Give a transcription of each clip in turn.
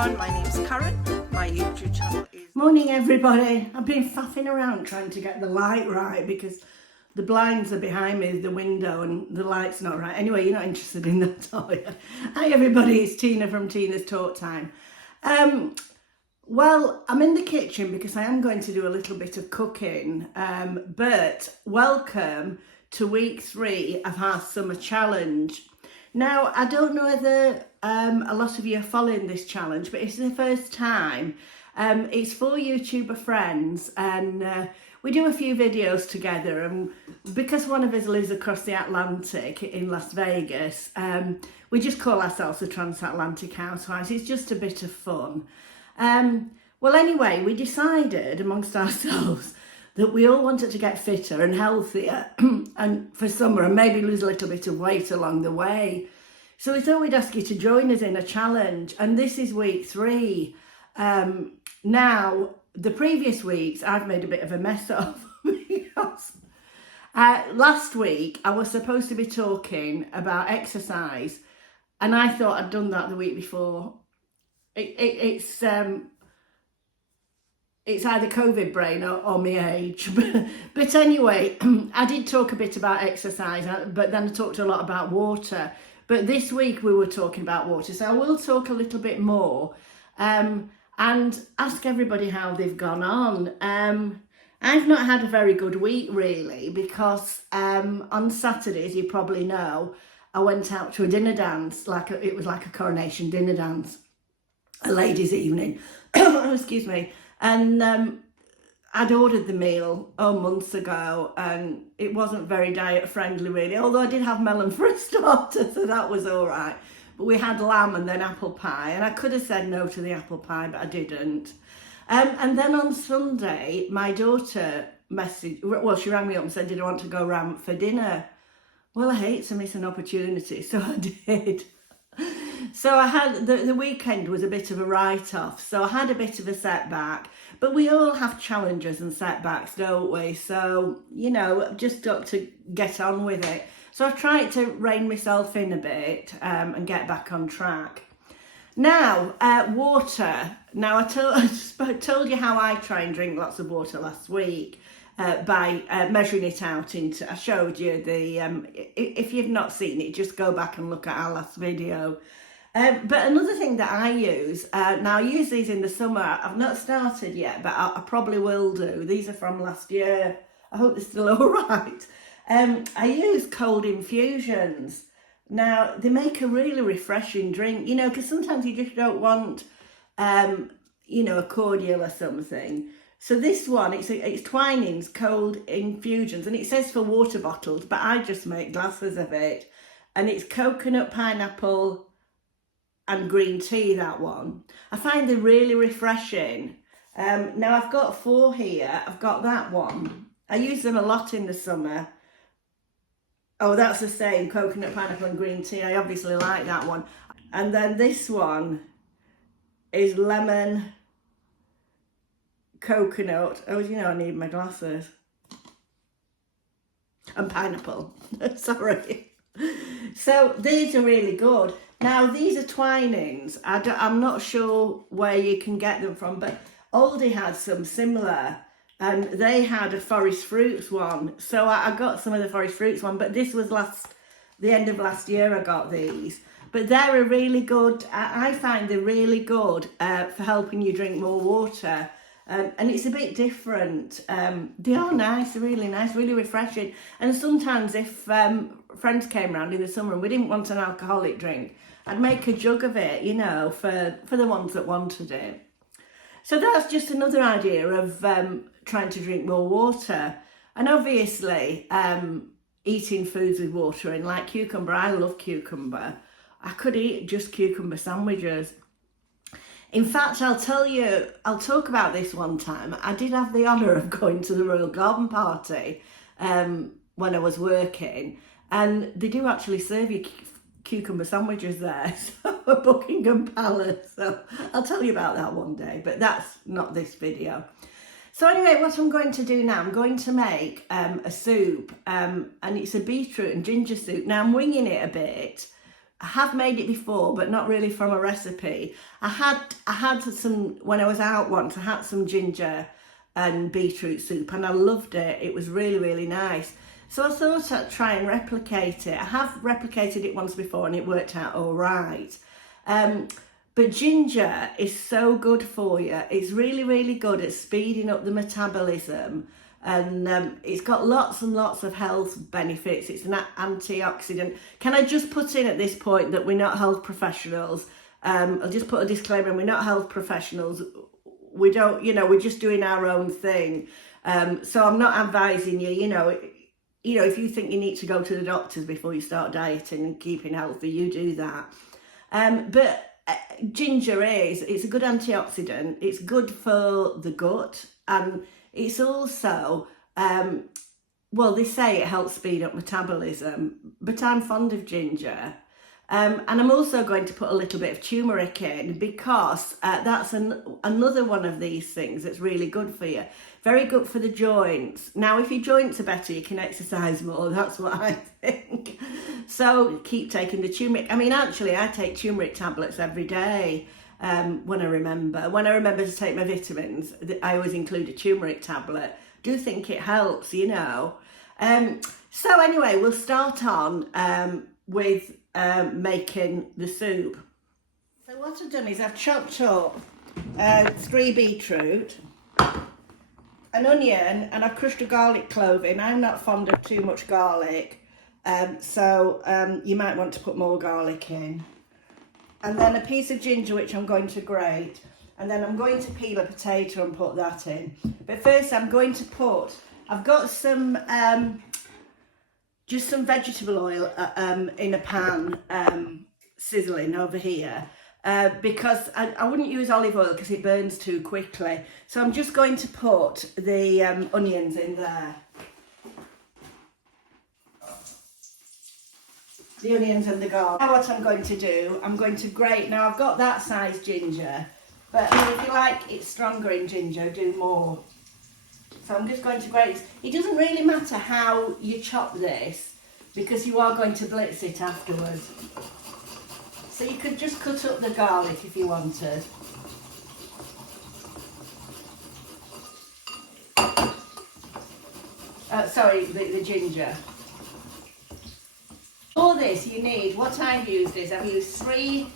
My name's Karen. My YouTube channel is... Morning everybody. I've been faffing around trying to get the light right because the blinds are behind me, the window, and the light's not right. Anyway, you're not interested in that, are you? Hi everybody, it's Tina from Tina's Talk Time. Well, I'm in the kitchen because I am going to do a little bit of cooking, but welcome to week 3 of our summer challenge. Now, I don't know whether a lot of you are following this challenge, but it's the first time. It's for YouTuber friends, and we do a few videos together, and because one of us lives across the Atlantic in Las Vegas, we just call ourselves the Transatlantic Housewives. It's just a bit of fun. Well, anyway, we decided amongst ourselves that we all wanted to get fitter and healthier and for summer, and maybe lose a little bit of weight along the way. So we thought we'd ask you to join us in a challenge, and this is week 3. Now, the previous weeks I've made a bit of a mess of because last week I was supposed to be talking about exercise, and I thought I'd done that the week before. It's either COVID brain or my age. But anyway, I did talk a bit about exercise, but then I talked a lot about water. But this week we were talking about water, so I will talk a little bit more and ask everybody how they've gone on. I've not had a very good week really, because on Saturday, as you probably know, I went out to a dinner dance, it was like a coronation dinner dance, a ladies' evening. Oh, excuse me. And I'd ordered the meal months ago, and it wasn't very diet friendly really, although I did have melon for a starter, so that was all right. But we had lamb and then apple pie, and I could have said no to the apple pie, but I didn't. And then on Sunday, my daughter she rang me up and said, did I want to go round for dinner? Well, I hate to miss an opportunity, so I did. So I had, the weekend was a bit of a write-off, so I had a bit of a setback, but we all have challenges and setbacks, don't we? So, you know, just got to get on with it. So I've tried to rein myself in a bit and get back on track. Now, water. Now, I told you how I try and drink lots of water last week by measuring it out into, I showed you the, if you've not seen it, just go back and look at our last video. But another thing that I use, now I use these in the summer, I've not started yet, but I probably will do. These are from last year. I hope they're still all right. I use cold infusions. Now, they make a really refreshing drink, you know, because sometimes you just don't want, you know, a cordial or something. So this one, it's Twinings cold infusions, and it says for water bottles, but I just make glasses of it. And it's coconut, pineapple, and green tea, that one. I find they're really refreshing. Now I've got 4 here. I've got that one. I use them a lot in the summer. Oh, that's the same, coconut, pineapple and green tea. I obviously like that one. And then this one is lemon, coconut. Oh, you know, I need my glasses. And pineapple. Sorry. So these are really good. Now, these are Twinings. I'm not sure where you can get them from, but Aldi had some similar, and they had a forest fruits one. So I got some of the forest fruits one, but this was the end of last year I got these. But they're a really good, I find they're really good for helping you drink more water. And it's a bit different. They are nice, really nice, really refreshing. And sometimes if friends came around in the summer and we didn't want an alcoholic drink, I'd make a jug of it, you know, for the ones that wanted it. So that's just another idea of trying to drink more water. And obviously, eating foods with water in, like cucumber. I love cucumber. I could eat just cucumber sandwiches. In fact, I'll talk about this one time. I did have the honour of going to the Royal Garden Party when I was working, and they do actually serve you cucumber sandwiches there, so Buckingham Palace. So I'll tell you about that one day, but that's not this video. So anyway, what I'm going to do now, I'm going to make a soup, and it's a beetroot and ginger soup. Now I'm winging it a bit I have made it before, but not really from a recipe. I had some, when I was out once, I had some ginger and beetroot soup and I loved it. It was really, really nice. So I thought I'd try and replicate it. I have replicated it once before and it worked out all right. But ginger is so good for you. It's really, really good at speeding up the metabolism. And it's got lots and lots of health benefits. It's an antioxidant. Can I just put in at this point that we're not health professionals? I'll just put a disclaimer in, we're not health professionals. We don't, we're just doing our own thing. So I'm not advising you, if you think you need to go to the doctors before you start dieting and keeping healthy, you do that. But ginger it's a good antioxidant. It's good for the gut, and it's also, they say it helps speed up metabolism, but I'm fond of ginger. And I'm also going to put a little bit of turmeric in because that's another one of these things that's really good for you. Very good for the joints. Now, if your joints are better, you can exercise more. That's what I think. So keep taking the turmeric. I mean, actually, I take turmeric tablets every day. When I remember to take my vitamins, I always include a turmeric tablet. Do think it helps, So anyway, we'll start on with making the soup. So what I've done is I've chopped up 3 beetroot, an onion, and I've crushed a garlic clove in. I'm not fond of too much garlic, so you might want to put more garlic in. And then a piece of ginger, which I'm going to grate. And then I'm going to peel a potato and put that in. But first I'm going to I've got some, just some vegetable oil in a pan, sizzling over here. Because I wouldn't use olive oil because it burns too quickly. So I'm just going to put the onions in there. The onions and the garlic. Now what I'm going to do, I'm going to grate. Now I've got that size ginger, but if you like it stronger in ginger, do more. So I'm just going to grate this. It doesn't really matter how you chop this because you are going to blitz it afterwards. So you could just cut up the garlic if you wanted. Sorry, the ginger. For this you need, what I've used is, I've used 3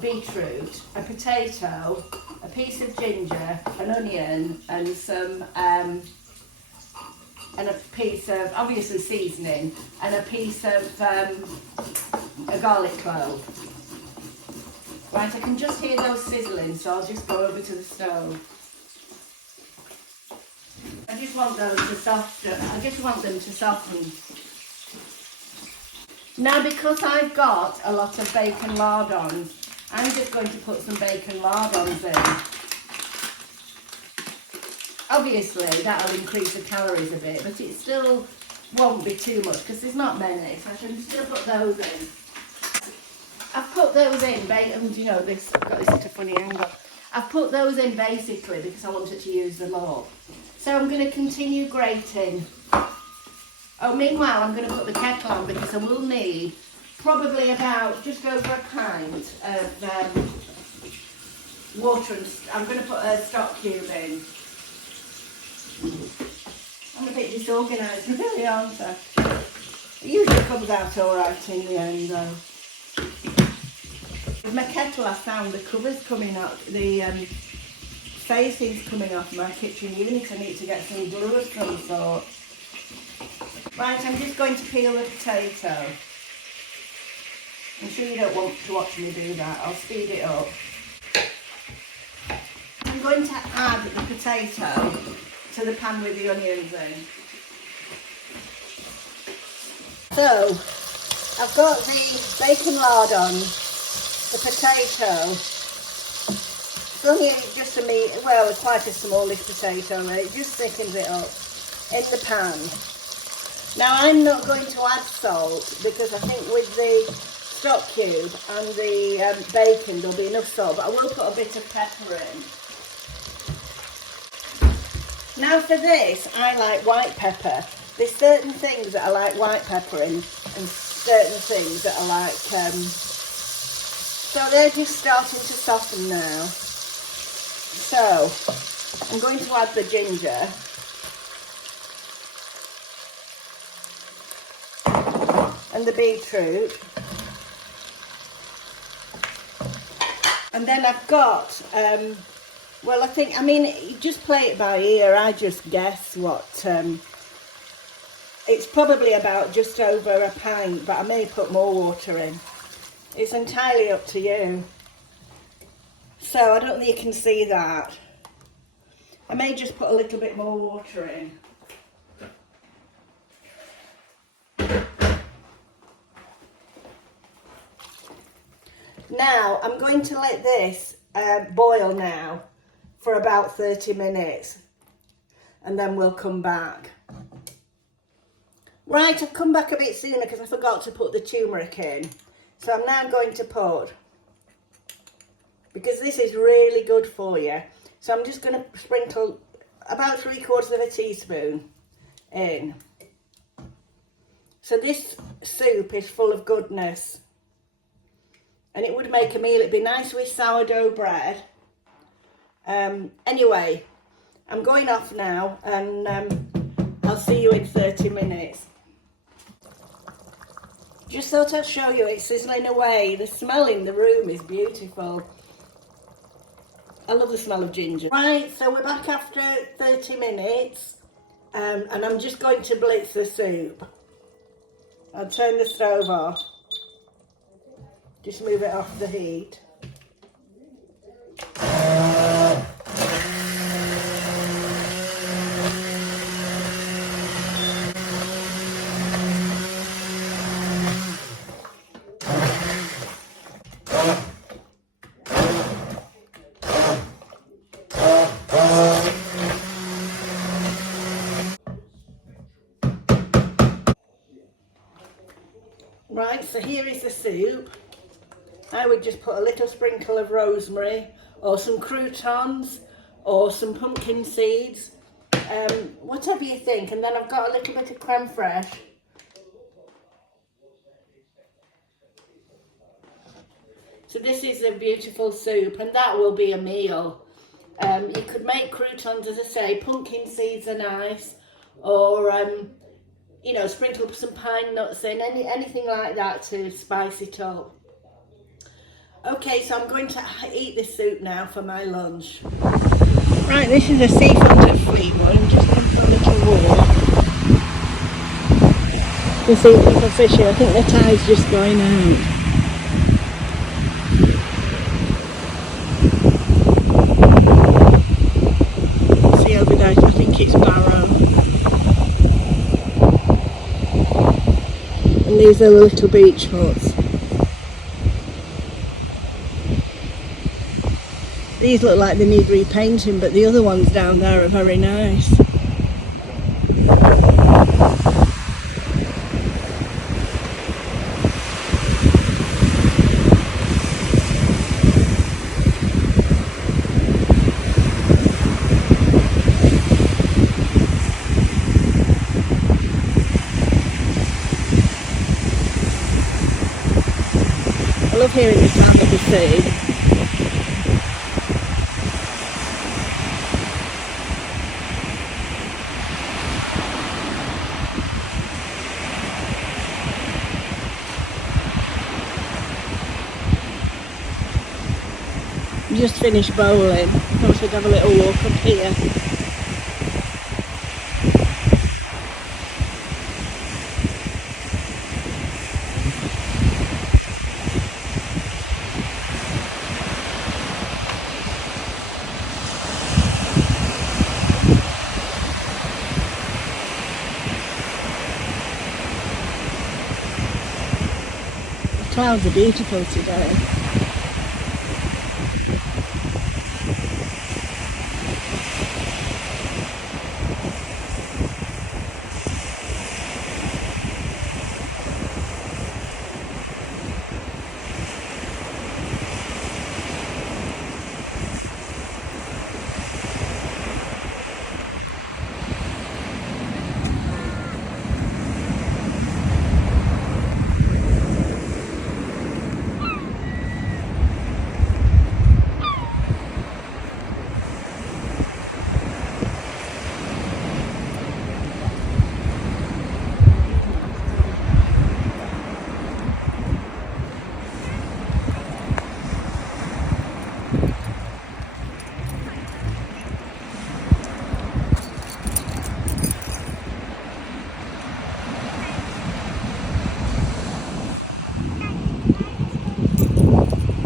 beetroot, a potato, a piece of ginger, an onion, and some, and a piece of, obviously seasoning, and a piece of a garlic clove. Right, I can just hear those sizzling, so I'll just go over to the stove. I just want those to soften. I just want them to soften. Now, because I've got a lot of bacon lardons, I'm just going to put some bacon lardons in. Obviously, that'll increase the calories a bit, but it still won't be too much because there's not many, so I can still put those in. I've put those in, and this, I've got this at a funny angle. I've put those in basically because I wanted to use them all. So I'm going to continue grating. Oh, meanwhile, I'm going to put the kettle on because I will need probably about just over a pint of water. And I'm going to put a stock cube in. I'm a bit disorganised, really, aren't I? It usually comes out all right in the end, though. With my kettle, I found the covers coming up, the facings coming off my kitchen unit. I need to get some glue of some sort. Right, I'm just going to peel the potato. I'm sure you don't want to watch me do that. I'll speed it up. I'm going to add the potato to the pan with the onions in. So, I've got the bacon lardon, the potato. It's only just it's quite a smallish potato, it just thickens it up in the pan. Now I'm not going to add salt because I think with the stock cube and the bacon there'll be enough salt, but I will put a bit of pepper in. Now for this, I like white pepper. There's certain things that I like white pepper in, and certain things that are like, so they're just starting to soften now. So I'm going to add the ginger. And the beetroot. And then I've got, well, I mean, you just play it by ear. I just guess what, it's probably about just over a pint, but I may put more water in. It's entirely up to you. So I don't think you can see that. I may just put a little bit more water in. Now, I'm going to let this boil now for about 30 minutes and then we'll come back. Right, I've come back a bit sooner because I forgot to put the turmeric in. So I'm now going to put, because this is really good for you, so I'm just going to sprinkle about 3/4 teaspoon in. So this soup is full of goodness. And it would make a meal. It'd be nice with sourdough bread. Anyway, I'm going off now and I'll see you in 30 minutes. Just thought I'd show you it sizzling away. The smell in the room is beautiful. I love the smell of ginger. Right, so we're back after 30 minutes and I'm just going to blitz the soup. I'll turn the stove off. Just move it off the heat. Right, so here is the soup. I would just put a little sprinkle of rosemary or some croutons or some pumpkin seeds, whatever you think. And then I've got a little bit of crème fraîche. So this is a beautiful soup and that will be a meal. You could make croutons, as I say, pumpkin seeds are nice, or you know, sprinkle some pine nuts in, anything like that to spice it up. Okay, so I'm going to eat this soup now for my lunch. Right, this is a seafront at Fleetwood. I'm just going for a little walk. You can see people fishing. I think the tide's just going out. See over there, I think it's Barrow. And these are the little beach huts. These look like they need repainting, but the other ones down there are very nice. I love hearing the sound of the sea. Just finished bowling. Thought I'd have a little walk up here. The clouds are beautiful today.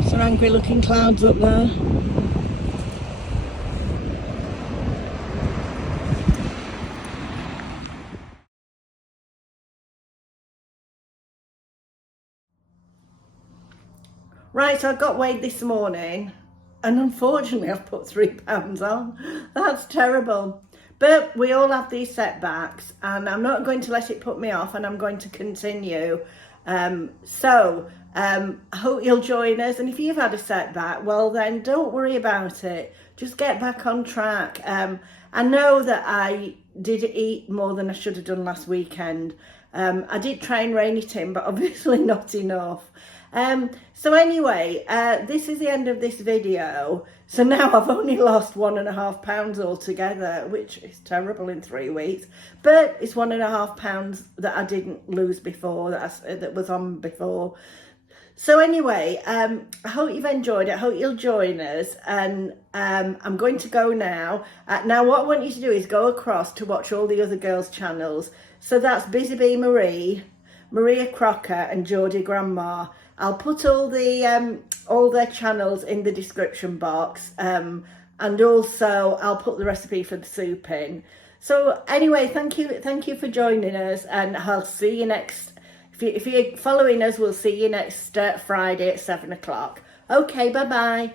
Some angry looking clouds up there. Right, so I got weighed this morning and unfortunately I've put 3 pounds on. That's terrible. But we all have these setbacks and I'm not going to let it put me off, and I'm going to continue. I hope you'll join us, and if you've had a setback, well then don't worry about it. Just get back on track. I know that I did eat more than I should have done last weekend. I did try and rein it in, but obviously not enough. So anyway, this is the end of this video. So now I've only lost 1.5 pounds altogether, which is terrible in 3 weeks, but it's 1.5 pounds that I didn't lose before, that was on before. So anyway, I hope you've enjoyed it. I hope you'll join us, and I'm going to go now. Now what I want you to do is go across to watch all the other girls' channels. So that's Busy Bee Marie, Maria Crocker and Geordie Grandma. I'll put all their channels in the description box, and also I'll put the recipe for the soup in. So anyway, thank you for joining us, and I'll see you next. If you're following us, we'll see you next Friday at 7 o'clock. Okay, bye bye.